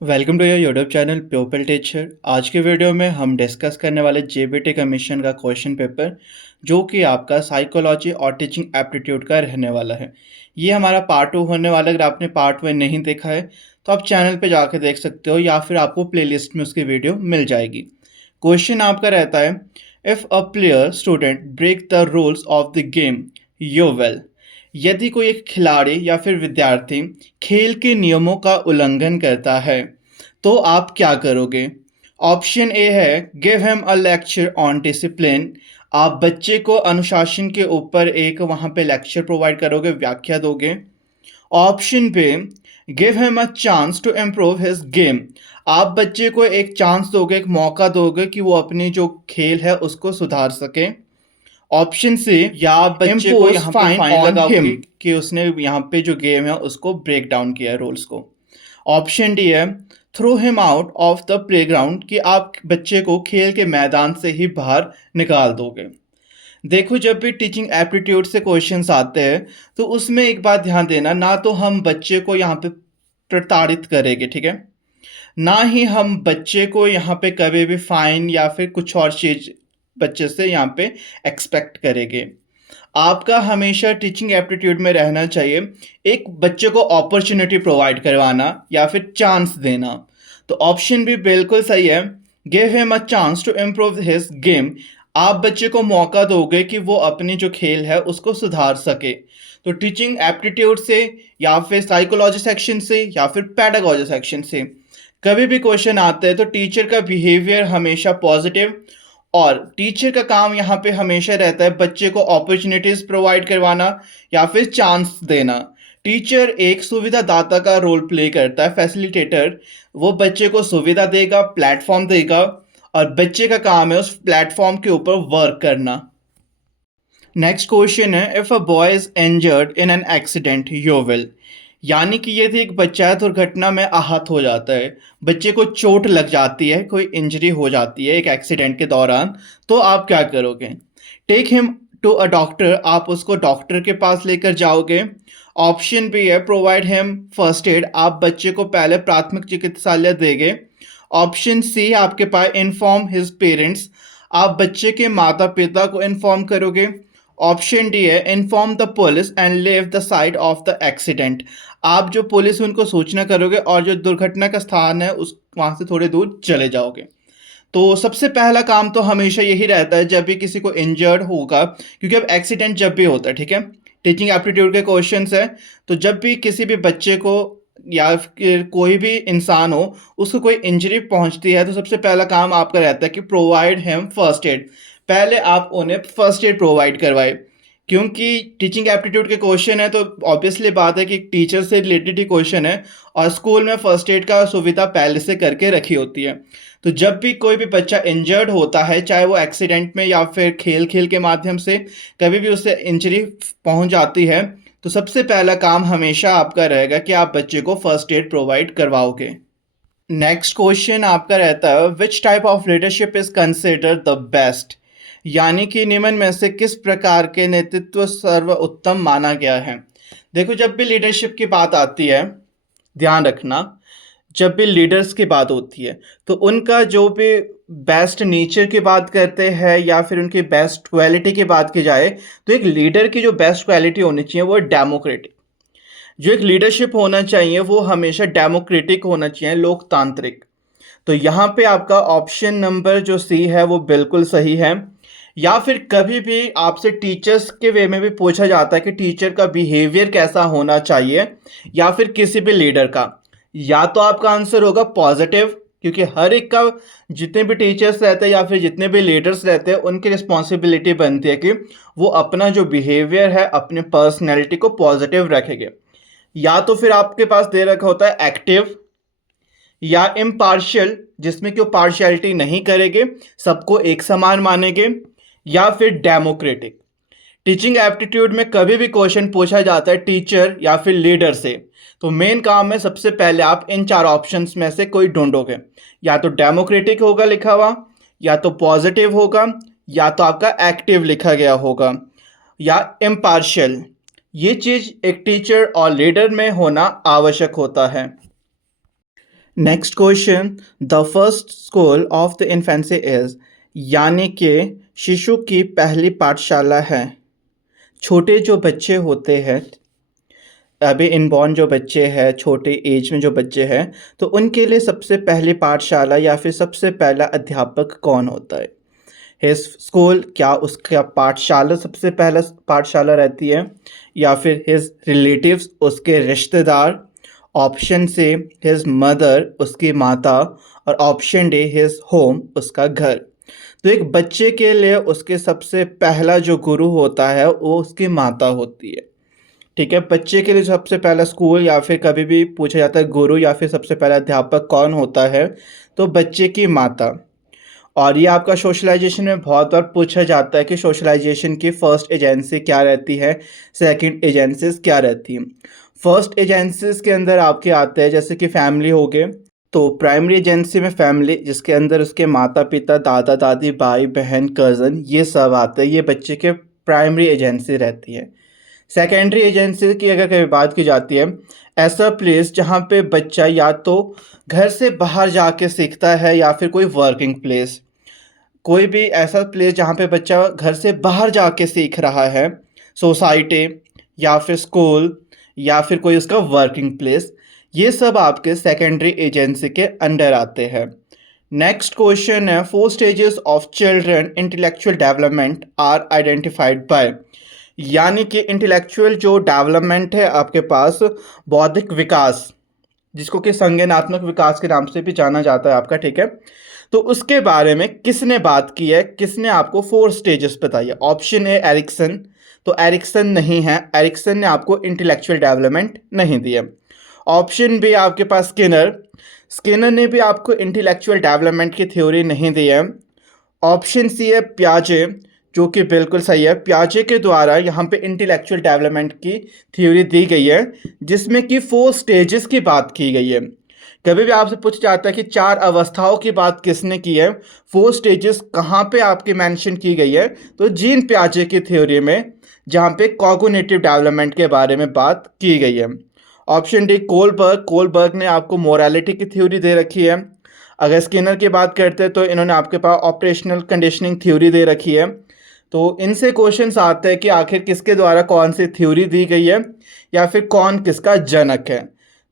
Welcome to your YouTube channel pupil teacher. आज के video में हम डिस्कस करने वाले जेबीटी कमीशन का क्वेश्चन पेपर जो कि आपका साइकोलॉजी और टीचिंग एप्टीट्यूड का रहने वाला है। ये हमारा पार्ट 2 होने वाला है। अगर आपने पार्ट 1 नहीं देखा है तो आप चैनल पे जाकर देख सकते हो या फिर आपको प्लेलिस्ट में उसकी वीडियो मिल जाएगी। क्वेश्चन आपका रहता है, if a player student break the rules of the game you will. यदि कोई एक खिलाड़ी या फिर विद्यार्थी खेल के नियमों का उल्लंघन करता है तो आप क्या करोगे? ऑप्शन ए है, give him a lecture on discipline. आप बच्चे को अनुशासन के ऊपर एक वहाँ पे लेक्चर प्रोवाइड करोगे, व्याख्या दोगे। ऑप्शन पे, give him a chance to improve his game. आप बच्चे को एक चांस दोगे, एक मौका दोगे कि वो अपनी जो खेल है उसको सुधार सके। ऑप्शन सी, या आप बच्चे को यहाँ पे फाइन लगाओगे कि उसने यहाँ पे जो गेम है उसको ब्रेक डाउन किया है रूल्स को। ऑप्शन डी है, throw him out of the playground, कि आप बच्चे को खेल के मैदान से ही बाहर निकाल दोगे। देखो, जब भी टीचिंग एप्टीट्यूड से क्वेश्चंस आते हैं तो उसमें एक बात ध्यान देना, ना तो हम बच्चे को यहाँ पे प्रताड़ित करेंगे, ठीक है, ना ही हम बच्चे को यहाँ पे कभी भी फाइन या फिर कुछ और चीज़ बच्चे से यहाँ पे एक्सपेक्ट करेंगे। आपका हमेशा टीचिंग एप्टीट्यूड में रहना चाहिए एक बच्चे को अपॉर्चुनिटी प्रोवाइड करवाना या फिर चांस देना। तो ऑप्शन भी बिल्कुल सही है, give him a chance to improve his game. आप बच्चे को मौका दोगे कि वो अपनी जो खेल है उसको सुधार सके। तो टीचिंग एप्टीट्यूड से या फिर साइकोलॉजी सेक्शन से या फिर पेडागोजी सेक्शन से कभी भी क्वेश्चन आते हैं तो टीचर का बिहेवियर हमेशा पॉजिटिव, और टीचर का काम यहाँ पे हमेशा रहता है बच्चे को अपॉर्चुनिटीज़ प्रोवाइड करवाना या फिर चांस देना। टीचर एक सुविधादाता का रोल प्ले करता है, फैसिलिटेटर। वो बच्चे को सुविधा देगा, प्लेटफॉर्म देगा, और बच्चे का काम है उस प्लेटफॉर्म के ऊपर वर्क करना। नेक्स्ट क्वेश्चन है, if a boy is injured in an accident you will. यानी कि यदि एक बच्चा दुर्घटना में आहत हो जाता है, बच्चे को चोट लग जाती है, कोई इंजरी हो जाती है एक एक्सीडेंट के दौरान, तो आप क्या करोगे? Take him to a doctor, आप उसको डॉक्टर के पास लेकर जाओगे। ऑप्शन बी है, प्रोवाइड हिम फर्स्ट एड, आप बच्चे को पहले प्राथमिक चिकित्सालय देंगे। ऑप्शन सी आपके पास, इन्फॉर्म हिज पेरेंट्स, आप बच्चे के माता पिता को इन्फॉर्म करोगे। ऑप्शन डी है, inform the police and leave the side of the accident, आप जो पुलिस उनको सूचना करोगे और जो दुर्घटना का स्थान है उस वहाँ से थोड़े दूर चले जाओगे। तो सबसे पहला काम तो हमेशा यही रहता है जब भी किसी को इंजर्ड होगा, क्योंकि अब एक्सीडेंट जब भी होता है, ठीक है, टीचिंग एप्टीट्यूड के क्वेश्चंस है, तो जब भी किसी भी बच्चे को या फिर कोई भी इंसान हो उसको कोई इंजरी पहुंचती है तो सबसे पहला काम आपका रहता है कि प्रोवाइड हिम फर्स्ट एड। पहले आप उन्हें फर्स्ट एड प्रोवाइड करवाए, क्योंकि टीचिंग एप्टीट्यूड के क्वेश्चन है तो ऑब्वियसली बात है कि टीचर से रिलेटेड ही क्वेश्चन है, और स्कूल में फर्स्ट एड का सुविधा पहले से करके रखी होती है। तो जब भी कोई भी बच्चा इंजर्ड होता है, चाहे वो एक्सीडेंट में या फिर खेल खेल के माध्यम से कभी भी उसे इंजरी पहुंच जाती है, तो सबसे पहला काम हमेशा आपका रहेगा कि आप बच्चे को फर्स्ट एड प्रोवाइड करवाओगे। नेक्स्ट क्वेश्चन आपका रहता है, which type of leadership is consider the best. यानी कि निम्न में से किस प्रकार के नेतृत्व सर्वोत्तम माना गया है। देखो, जब भी लीडरशिप की बात आती है, ध्यान रखना, जब भी लीडर्स की बात होती है तो उनका जो भी बेस्ट नेचर की बात करते हैं या फिर उनकी बेस्ट क्वालिटी की बात की जाए, तो एक लीडर की जो बेस्ट क्वालिटी होनी चाहिए वो डेमोक्रेटिक। जो एक लीडरशिप होना चाहिए वो हमेशा डेमोक्रेटिक होना चाहिए, लोकतांत्रिक। तो यहाँ पे आपका ऑप्शन नंबर जो सी है वो बिल्कुल सही है। या फिर कभी भी आपसे टीचर्स के वे में भी पूछा जाता है कि टीचर का बिहेवियर कैसा होना चाहिए, या फिर किसी भी लीडर का, या तो आपका आंसर होगा पॉजिटिव, क्योंकि हर एक का, जितने भी टीचर्स रहते हैं या फिर जितने भी लीडर्स रहते हैं उनकी रिस्पॉन्सिबिलिटी बनती है कि वो अपना जो बिहेवियर है, अपने पर्सनैलिटी को पॉजिटिव रखेंगे। या तो फिर आपके पास दे रखा होता है एक्टिव, या इम्पार्शियल, जिसमें कि वो पार्शियलिटी नहीं करेंगे, सबको एक समान मानेंगे, या फिर डेमोक्रेटिक। टीचिंग एप्टीट्यूड में कभी भी क्वेश्चन पूछा जाता है टीचर या फिर लीडर से, तो मेन काम है सबसे पहले आप इन चार ऑप्शंस में से कोई ढूंढोगे, या तो डेमोक्रेटिक होगा लिखा हुआ, या तो पॉजिटिव होगा, या तो आपका एक्टिव लिखा गया होगा, या इम्पार्शियल। ये चीज़ एक टीचर और लीडर में होना आवश्यक होता है। Next question, the first school of the infancy is, यानी कि शिशु की पहली पाठशाला है। छोटे जो बच्चे होते हैं, अभी इनबॉर्न जो बच्चे हैं, छोटे एज में जो बच्चे हैं, तो उनके लिए सबसे पहली पाठशाला या फिर सबसे पहला अध्यापक कौन होता है? हिज स्कूल, क्या उसका पाठशाला सबसे पहला पाठशाला रहती है, या फिर हिज रिलेटिव्स उसके रिश्तेदार, ऑप्शन सी हिज मदर उसकी माता, और ऑप्शन डी हिज होम उसका घर। तो एक बच्चे के लिए उसके सबसे पहला जो गुरु होता है वो उसकी माता होती है। ठीक है, बच्चे के लिए सबसे पहला स्कूल या फिर कभी भी पूछा जाता है गुरु या फिर सबसे पहला अध्यापक कौन होता है, तो बच्चे की माता। और ये आपका सोशलाइजेशन में बहुत बार पूछा जाता है कि सोशलाइजेशन की फर्स्ट एजेंसी क्या रहती है, सेकंड एजेंसीज क्या रहती हैं। फर्स्ट एजेंसीज के अंदर आपके आते हैं जैसे कि फैमिली हो गए, तो प्राइमरी एजेंसी में फैमिली, जिसके अंदर उसके माता पिता, दादा दादी, भाई बहन, कज़न, ये सब आते हैं, ये बच्चे के प्राइमरी एजेंसी रहती है। सेकेंडरी एजेंसी की अगर कभी बात की जाती है, ऐसा प्लेस जहाँ पे बच्चा या तो घर से बाहर जाके सीखता है या फिर कोई वर्किंग प्लेस, कोई भी ऐसा प्लेस जहाँ पे बच्चा घर से बाहर जाके सीख रहा है, सोसाइटी या फिर स्कूल या फिर कोई उसका वर्किंग प्लेस, ये सब आपके सेकेंडरी एजेंसी के अंडर आते हैं। नेक्स्ट क्वेश्चन है, 4 stages of children intellectual development are identified by, यानी कि इंटेलेक्चुअल जो डेवलपमेंट है आपके पास, बौद्धिक विकास, जिसको कि संज्ञानात्मक विकास के नाम से भी जाना जाता है आपका, ठीक है, तो उसके बारे में किसने बात की है, किसने आपको 4 स्टेजेस बताई है? ऑप्शन ए एरिक्सन, तो एरिक्सन नहीं है, एरिक्सन ने आपको इंटेलेक्चुअल डेवलपमेंट नहीं दी है। ऑप्शन बी आपके पास स्किनर, स्किनर ने भी आपको इंटेलेक्चुअल डेवलपमेंट की थ्योरी नहीं दी है। ऑप्शन सी है पियाजे, जो कि बिल्कुल सही है, पियाजे के द्वारा यहाँ पे इंटेलेक्चुअल डेवलपमेंट की थ्योरी दी गई है, जिसमें कि 4 स्टेजेस की बात की गई है। कभी भी आपसे पूछा जाता है कि 4 अवस्थाओं की बात किसने की है, 4 स्टेजेस कहाँ पे आपकी मेंशन की गई है, तो जीन पियाजे की थ्योरी में, जहाँ पे कॉग्निटिव डेवलपमेंट के बारे में बात की गई है। ऑप्शन डी कोलबर्ग, कोलबर्ग ने आपको मोरालिटी की थ्योरी दे रखी है। अगर स्किनर की बात करते हैं तो इन्होंने आपके पास ऑपरेशनल कंडीशनिंग थ्योरी दे रखी है। तो इनसे क्वेश्चंस आते हैं कि आखिर किसके द्वारा कौन सी थ्योरी दी गई है या फिर कौन किसका जनक है।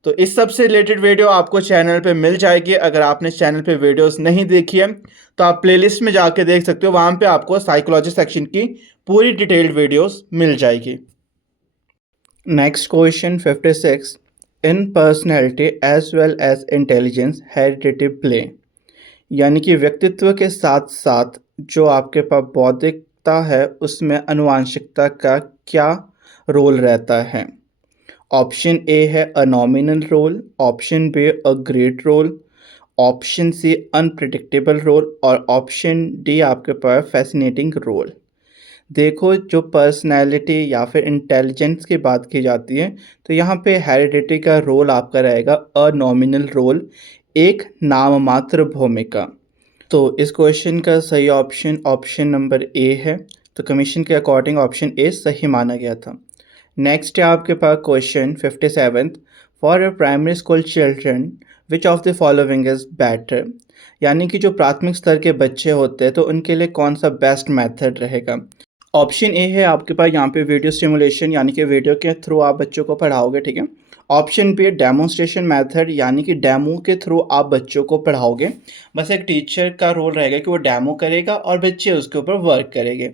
तो इस सब से रिलेटेड वीडियो आपको चैनल पे मिल जाएगी। अगर आपने चैनल पे वीडियोस नहीं देखी है तो आप प्लेलिस्ट में जाके देख सकते हो, वहाँ पे आपको साइकोलॉजी सेक्शन की पूरी डिटेल्ड वीडियोस मिल जाएगी। Next question 56, in personality as well as intelligence heredity play, यानी कि व्यक्तित्व के साथ साथ जो आपके पास बौद्धिकता है उसमें आनुवांशिकता का क्या रोल रहता है? ऑप्शन ए है a nominal role, option B a great role, option C unpredictable role, और ऑप्शन डी आपके पास फैसिनेटिंग रोल। देखो, जो पर्सनैलिटी या फिर इंटेलिजेंस की बात की जाती है तो यहाँ पे हेरिडिटी का रोल आपका रहेगा अ नॉमिनल रोल, एक नाम मात्र भूमिका। तो इस क्वेश्चन का सही ऑप्शन ऑप्शन नंबर ए है। तो कमीशन के अकॉर्डिंग ऑप्शन ए सही माना गया था। नेक्स्ट है आपके पास question 57, for a primary school children which of the following is better, यानी कि जो प्राथमिक स्तर के बच्चे होते हैं तो उनके लिए कौन सा बेस्ट मेथड रहेगा? ऑप्शन ए है आपके पास यहाँ पे वीडियो स्टिमुलेशन, यानी कि वीडियो के थ्रू आप बच्चों को पढ़ाओगे, ठीक है। ऑप्शन बी डेमोन्स्ट्रेशन मेथड, यानी कि डेमो के थ्रू आप बच्चों को पढ़ाओगे, बस एक टीचर का रोल रहेगा कि वो डेमो करेगा और बच्चे उसके ऊपर वर्क करेंगे।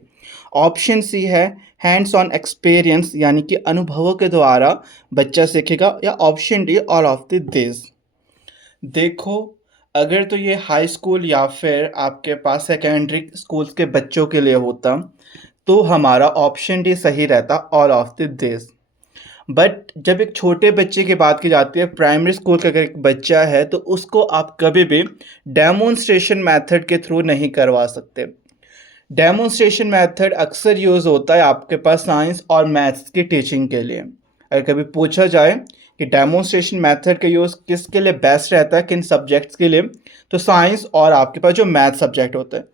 ऑप्शन सी है हैंड्स ऑन एक्सपीरियंस, यानी कि अनुभवों के द्वारा बच्चा सीखेगा, या option D all of the this. देखो, अगर तो ये हाई स्कूल या फिर आपके पास सेकेंडरी स्कूल्स के बच्चों के लिए होता तो हमारा ऑप्शन डी सही रहता, all of the this. But जब एक छोटे बच्चे की बात की जाती है, प्राइमरी स्कूल का अगर एक बच्चा है तो उसको आप कभी भी डेमोन्स्ट्रेशन मेथड के थ्रू नहीं करवा सकते। डेमोन्स्ट्रेशन मेथड अक्सर यूज़ होता है आपके पास साइंस और मैथ्स की टीचिंग के लिए। अगर कभी पूछा जाए कि डेमोन्स्ट्रेशन मेथड का यूज़ किसके लिए बेस्ट रहता है, किन सब्जेक्ट्स के लिए, तो साइंस और आपके पास जो मैथ सब्जेक्ट होता है।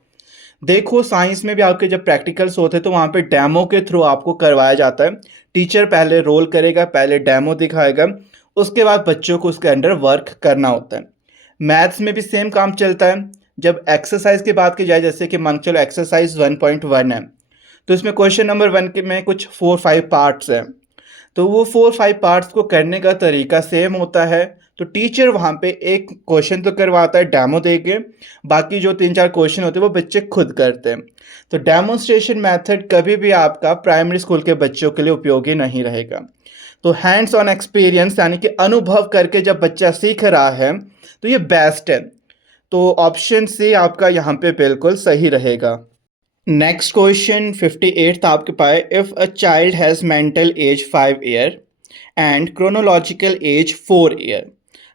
देखो, साइंस में भी आपके जब प्रैक्टिकल्स होते हैं तो वहाँ पे डेमो के थ्रू आपको करवाया जाता है। टीचर पहले रोल करेगा, पहले डेमो दिखाएगा, उसके बाद बच्चों को उसके अंडर वर्क करना होता है। मैथ्स में भी सेम काम चलता है। जब एक्सरसाइज की बात की जाए, जैसे कि मान के चलो एक्सरसाइज 1.1 है, तो इसमें क्वेश्चन नंबर 1 के में कुछ 4-5 पार्ट्स हैं। तो वो 4-5 पार्ट्स को करने का तरीका सेम होता है। तो टीचर वहाँ पे एक क्वेश्चन तो करवाता है डेमो देके, बाकी जो 3-4 क्वेश्चन होते हैं वो बच्चे खुद करते हैं। तो डेमोन्स्ट्रेशन मेथड कभी भी आपका प्राइमरी स्कूल के बच्चों के लिए उपयोगी नहीं रहेगा। तो हैंड्स ऑन एक्सपीरियंस यानी कि अनुभव करके जब बच्चा सीख रहा है तो ये बेस्ट है। तो ऑप्शन सी आपका यहाँ पे बिल्कुल सही रहेगा। नेक्स्ट क्वेश्चन 58th आपके पास, if a child has mental age 5 year and chronological age 4 year,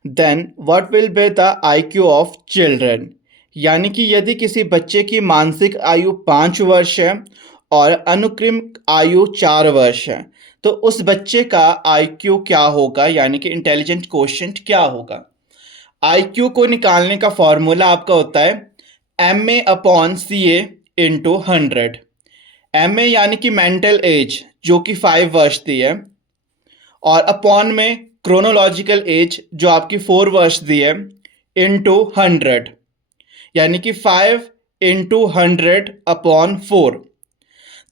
then what will be the IQ of children. यानी कि यदि किसी बच्चे की मानसिक आयु 5 वर्ष है और अनुक्रम आयु 4 वर्ष है, तो उस बच्चे का आईक्यू क्या होगा, यानी कि इंटेलिजेंट क्वोशिएंट क्या होगा। आईक्यू को निकालने का फॉर्मूला आपका होता है MA/CA इंटू 100। MA यानी कि मेंटल एज जो कि 5 वर्ष दी है, और अपॉन में क्रोनोलॉजिकल एज जो आपकी 4 वर्ष दी है, इंटू 100 यानी कि 5 इंटू 100/4।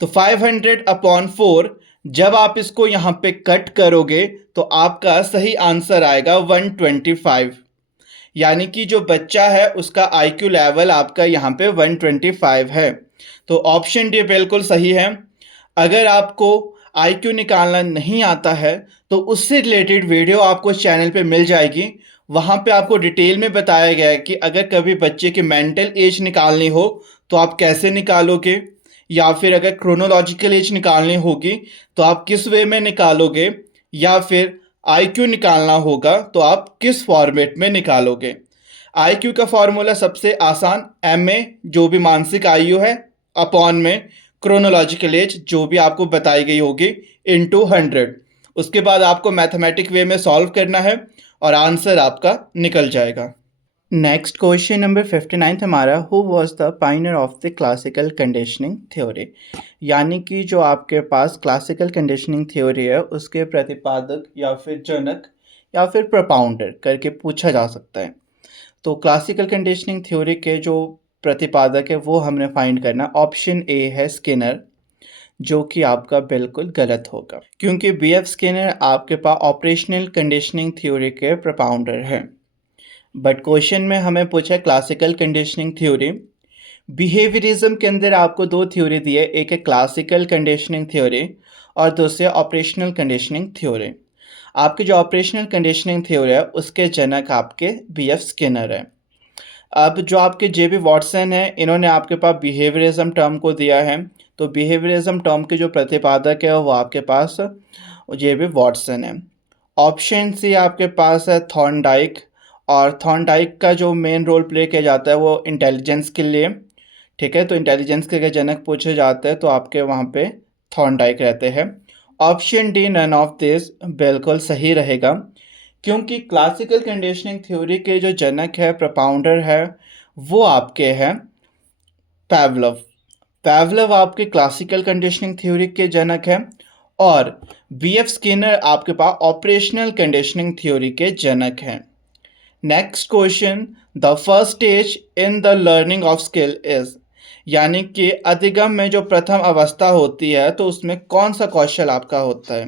तो 500/4 जब आप इसको यहाँ पे कट करोगे तो आपका सही आंसर आएगा 125। यानी कि जो बच्चा है उसका आईक्यू लेवल आपका यहाँ पे 125 है। तो ऑप्शन डी बिल्कुल सही है। अगर आपको आईक्यू निकालना नहीं आता है तो उससे रिलेटेड वीडियो आपको चैनल पे मिल जाएगी। वहाँ पे आपको डिटेल में बताया गया है कि अगर कभी बच्चे की मेंटल एज निकालनी हो तो आप कैसे निकालोगे, या फिर अगर क्रोनोलॉजिकल एज निकालनी होगी तो आप किस वे में निकालोगे, या फिर आईक्यू निकालना होगा तो आप किस फॉर्मेट में निकालोगे। आईक्यू का फॉर्मूला सबसे आसान, MA जो भी मानसिक आयु है अपॉन में क्रोनोलॉजिकल एज जो भी आपको बताई गई होगी इंटू 100। उसके बाद आपको मैथमेटिक वे में सॉल्व करना है और आंसर आपका निकल जाएगा। नेक्स्ट क्वेश्चन नंबर 59 हमारा, who was the pioneer of the classical conditioning theory. यानी कि जो आपके पास क्लासिकल कंडीशनिंग थ्योरी है उसके प्रतिपादक या फिर जनक या फिर प्रपाउंडर करके पूछा जा सकता है। तो क्लासिकल कंडीशनिंग थ्योरी के जो प्रतिपादक है वो हमने फाइंड करना। ऑप्शन ए है स्किनर, जो कि आपका बिल्कुल गलत होगा, क्योंकि BF स्किनर आपके पास ऑपरेशनल कंडीशनिंग थ्योरी के प्रपाउंडर हैं। बट क्वेश्चन में हमें पूछा क्लासिकल कंडीशनिंग थ्योरी। बिहेवियरिज्म के अंदर आपको 2 थ्योरी दी है, एक है क्लासिकल कंडीशनिंग थ्योरी और दूसरे ऑपरेशनल कंडीशनिंग थ्योरी। आपकी जो ऑपरेशनल कंडीशनिंग थ्योरी है उसके जनक आपके BF स्किनर है। अब जो आपके JB वॉटसन है, इन्होंने आपके पास बिहेवियरिज्म टर्म को दिया है। तो बिहेवियरिज्म टर्म के जो प्रतिपादक है वो आपके पास JB वॉटसन है। ऑप्शन सी आपके पास है थॉर्नडाइक, और थॉर्नडाइक का जो मेन रोल प्ले किया जाता है वो इंटेलिजेंस के लिए। ठीक है, तो इंटेलिजेंस के अगर जनक पूछे जाते हैं तो आपके वहाँ पे थॉर्नडाइक रहते हैं। Option D none of this बिल्कुल सही रहेगा, क्योंकि क्लासिकल कंडीशनिंग थ्योरी के जो जनक है, प्रपाउंडर है, वो आपके हैं पैवलव। पैवलव आपके क्लासिकल कंडीशनिंग थ्योरी के जनक हैं, और BF स्किनर आपके पास ऑपरेशनल कंडीशनिंग थ्योरी के जनक हैं। Next question, the first stage in the learning of skill is. यानी कि अधिगम में जो प्रथम अवस्था होती है तो उसमें कौन सा कौशल आपका होता है।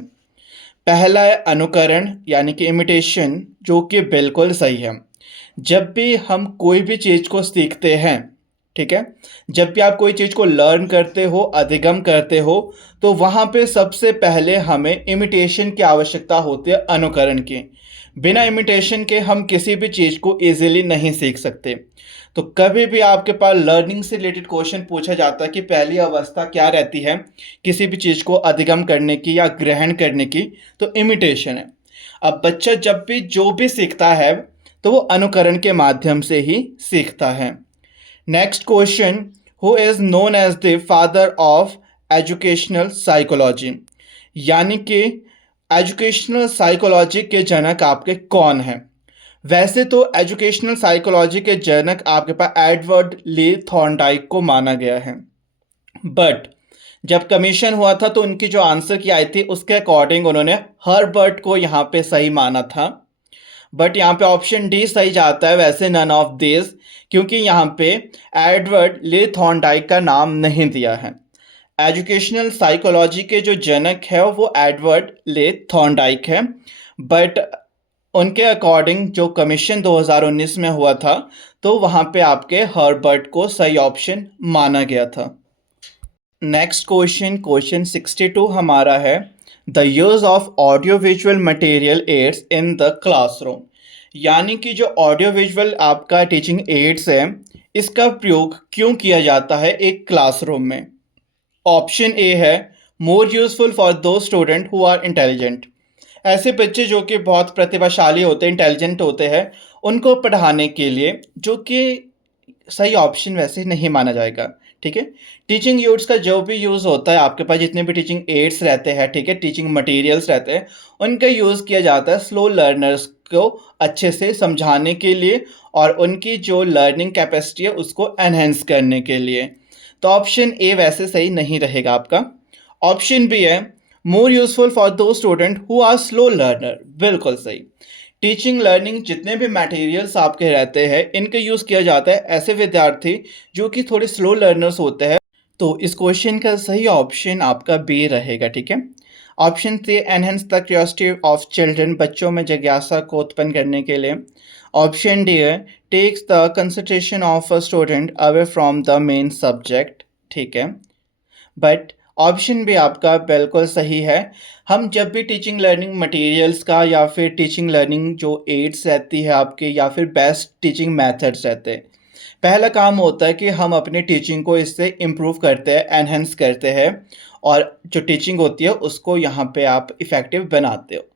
पहला है अनुकरण यानी कि इमिटेशन, जो कि बिल्कुल सही है। जब भी हम कोई भी चीज़ को सीखते हैं, ठीक है, जब भी आप कोई चीज़ को लर्न करते हो, अधिगम करते हो, तो वहाँ पे सबसे पहले हमें इमिटेशन की आवश्यकता होती है, अनुकरण की। बिना इमिटेशन के हम किसी भी चीज़ को ईजिली नहीं सीख सकते। तो कभी भी आपके पास लर्निंग से रिलेटेड क्वेश्चन पूछा जाता है कि पहली अवस्था क्या रहती है किसी भी चीज़ को अधिगम करने की या ग्रहण करने की, तो इमिटेशन है। अब बच्चा जब भी जो भी सीखता है तो वो अनुकरण के माध्यम से ही सीखता है। Next question, who is known as the father of educational psychology. यानी कि एजुकेशनल साइकोलॉजी के जनक आपके कौन हैं। वैसे तो एजुकेशनल साइकोलॉजी के जनक आपके पास एडवर्ड ली थॉर्नडाइक को माना गया है, बट जब कमीशन हुआ था तो उनकी जो आंसर की आई थी उसके अकॉर्डिंग उन्होंने हर्बर्ट को यहाँ पे सही माना था। बट यहाँ पे ऑप्शन डी सही जाता है, वैसे नन ऑफ दिस, क्योंकि यहाँ पे एडवर्ड ले थॉर्नडाइक का नाम नहीं दिया है। एजुकेशनल साइकोलॉजी के जो जनक है वो एडवर्ड ले थॉर्नडाइक है, बट उनके अकॉर्डिंग जो कमीशन 2019 में हुआ था तो वहाँ पे आपके हर्बर्ट को सही ऑप्शन माना गया था। नेक्स्ट क्वेश्चन 62 हमारा है, the use of audio visual material aids in the classroom. यानी कि जो ऑडियो विजुअल आपका टीचिंग एड्स है, इसका प्रयोग क्यों किया जाता है एक क्लासरूम में। ऑप्शन ए है, more useful for those student who are intelligent. ऐसे बच्चे जो कि बहुत प्रतिभाशाली होते हैं, इंटेलिजेंट होते हैं, उनको पढ़ाने के लिए, जो कि सही ऑप्शन वैसे नहीं माना जाएगा। ठीक है, टीचिंग एड्स का जो भी यूज़ होता है, आपके पास जितने भी टीचिंग एड्स रहते हैं, ठीक है, टीचिंग मटेरियल्स रहते हैं, उनका यूज़ किया जाता है स्लो लर्नर्स को अच्छे से समझाने के लिए और उनकी जो लर्निंग कैपेसिटी है उसको एनहेंस करने के लिए। तो ऑप्शन ए वैसे सही नहीं रहेगा आपका। ऑप्शन बी है, more useful for those student who are slow learner. बिल्कुल सही। टीचिंग लर्निंग जितने भी मटेरियल्स आपके रहते हैं, इनका यूज़ किया जाता है ऐसे विद्यार्थी जो कि थोड़े स्लो लर्नर्स होते हैं। तो इस क्वेश्चन का सही ऑप्शन आपका बी रहेगा। ठीक है, option C, enhance the curiosity of children, बच्चों में जिज्ञासा को उत्पन्न करने के लिए। ऑप्शन डी है, takes the concentration of a student away from the main subject. ठीक है, बट ऑप्शन भी आपका बिल्कुल सही है। हम जब भी टीचिंग लर्निंग मटेरियल्स का या फिर टीचिंग लर्निंग जो एड्स रहती है आपके, या फिर बेस्ट टीचिंग मेथड्स रहते हैं, पहला काम होता है कि हम अपनी टीचिंग को इससे इम्प्रूव करते हैं, एनहेंस करते हैं, और जो टीचिंग होती है उसको यहाँ पे आप इफ़ेक्टिव बनाते हो।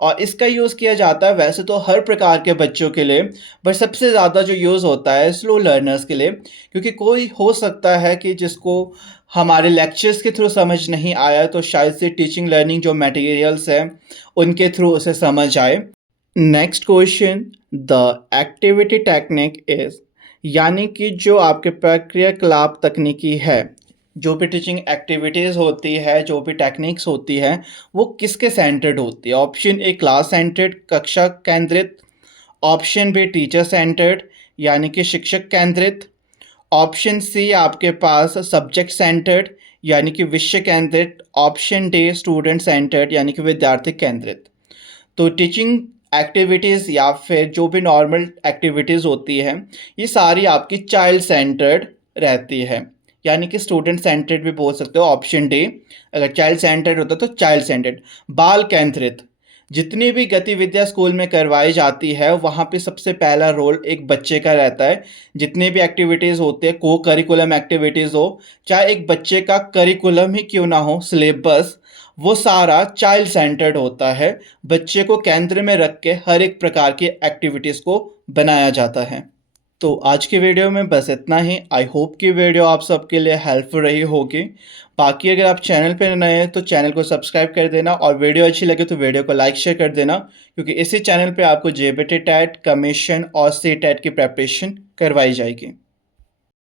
और इसका यूज़ किया जाता है वैसे तो हर प्रकार के बच्चों के लिए, बट सबसे ज़्यादा जो यूज़ होता है स्लो लर्नर्स के लिए, क्योंकि कोई हो सकता है कि जिसको हमारे लेक्चर्स के थ्रू समझ नहीं आया, तो शायद से टीचिंग लर्निंग जो मटेरियल्स हैं उनके थ्रू उसे समझ आए। Next question, the activity technique is, यानी कि जो आपके प्रक्रियाकलाप तकनीकी है, जो भी टीचिंग एक्टिविटीज़ होती है, जो भी टेक्निक्स होती हैं, वो किसके सेंटर्ड होती है। ऑप्शन ए, क्लास सेंटर्ड, कक्षा केंद्रित। ऑप्शन बी, टीचर सेंटर्ड, यानी कि शिक्षक केंद्रित। ऑप्शन सी आपके पास सब्जेक्ट सेंटर्ड, यानी कि विषय केंद्रित। ऑप्शन डी, स्टूडेंट सेंटर्ड, यानी कि विद्यार्थी केंद्रित। तो टीचिंग एक्टिविटीज़ या फिर जो भी नॉर्मल एक्टिविटीज़ होती हैं, ये सारी आपकी चाइल्ड सेंटर्ड रहती है, यानी कि स्टूडेंट सेंटर्ड भी बोल सकते हो। ऑप्शन डी, अगर चाइल्ड सेंटर्ड होता तो चाइल्ड सेंटर्ड। बाल केंद्रित, जितनी भी गतिविधियाँ स्कूल में करवाई जाती है वहाँ पे सबसे पहला रोल एक बच्चे का रहता है। जितनी भी एक्टिविटीज़ होती है, को करिकुलम एक्टिविटीज़ हो, चाहे एक बच्चे का करिकुलम ही क्यों ना हो, सिलेबस, वो सारा चाइल्ड सेंटर्ड होता है। बच्चे को केंद्र में रख के हर एक प्रकार की एक्टिविटीज़ को बनाया जाता है। तो आज की वीडियो में बस इतना ही। आई होप कि वीडियो आप सबके लिए हेल्पफुल रही होगी। बाकी अगर आप चैनल पर नए हैं तो चैनल को सब्सक्राइब कर देना, और वीडियो अच्छी लगे तो वीडियो को लाइक शेयर कर देना, क्योंकि इसी चैनल पे आपको जेबीटी टेट, कमीशन और सी टेट की प्रिपरेशन करवाई जाएगी।